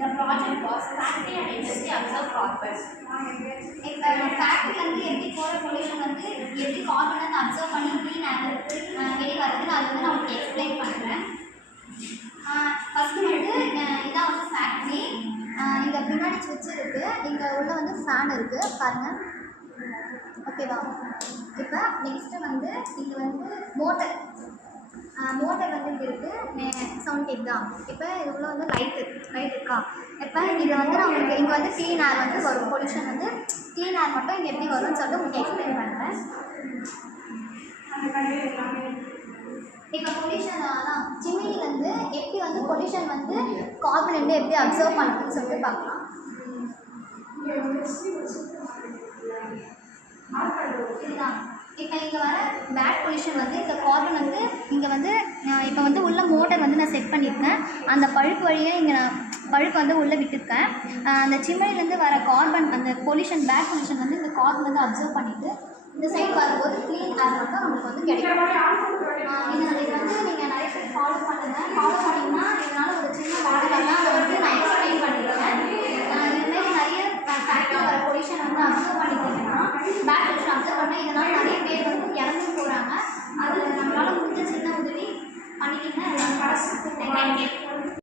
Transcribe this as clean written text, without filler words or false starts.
The project was factory and industry observe carbon. இப்போ factory வந்து எப்படி போகிற பொல்யூஷன் வந்து எப்படி கார்பன் வந்து அப்சர்வ் பண்ணி க்ளீன் ஆகுது வெளியே வருதுன்னு அது வந்து நான் உங்களுக்கு எக்ஸ்பிளைன் பண்ணுறேன். ஃபஸ்ட்டு வந்து இதான் வந்து ஃபேக்ட்ரி. இங்கே பின்னாடி ஸ்விட்ச் இருக்குது, இங்கே உள்ள வந்து ஃபேன் இருக்குது பாருங்கள். ஓகேவா? இப்போ நெக்ஸ்ட்டு வந்து இங்கே வந்து மோட்டர் வந்து இங்கே இருக்குது, சவுண்ட் கேட்குதா? இப்போ இது உள்ள வந்து லைட் இருக்கா? இப்போ இதை வந்து நான் உங்களுக்கு இங்கே வந்து க்ளீன் ஏர் வந்து வரும், பொல்யூஷன் வந்து க்ளீன் ஏர் மட்டும் இங்கே எப்படி வரும்னு சொல்லிட்டு உங்களுக்கு எக்ஸ்பிளைன் பண்ணுறேன். இப்போ பொல்யூஷன் அதான் சிமினிலேருந்து எப்படி வந்து பொல்யூஷன் வந்து கார்பன் வந்து எப்படி அப்சர்வ் பண்ணுறதுன்னு சொல்லிட்டு பார்க்கலாம். இதுதான் இப்போ இங்கே வர பேட் பொல்யூஷன் வந்து இந்த கார்பன் வந்து இங்கே வந்து இப்போ வந்து உள்ள மோட்டர் வந்து நான் செட் பண்ணியிருக்கேன். அந்த பழுப்பு வழியாக இங்கே நான் பழுப்பு வந்து உள்ளே விட்டுருக்கேன். அந்த சிம்மிலேருந்து வர கார்பன் அந்த பொல்யூஷன் பேட் பொல்யூஷன் வந்து இந்த கார்பன் வந்து அப்சர்வ் பண்ணிவிட்டு இந்த சைடு வரும்போது க்ளீன் ஏர் மட்டும் நம்மளுக்கு வந்து கிடைக்கும். இது வந்து நீங்கள் நிறைய பேர் ஃபாலோ பண்ணிங்கன்னா இதனால் ஒரு சின்ன மாடலெல்லாம் அதை வந்து நான் எக்ஸ்பிளைன் பண்ணியிருக்கேன். இதுமாரி நிறைய ஃபேக்ட்ரியில் வர பொல்யூஷன் வந்து அப்சர்வ் பண்ணிட்டீங்கன்னா பேட் பொல்யூஷன் அப்சர்வ் பண்ணால் இதனால் நிறைய பேர் வந்து இறந்து போகிறாங்க. அதில் நம்மளால் முடிஞ்ச சின்ன உதவி பண்ணிட்டீங்கன்னா எல்லாரும்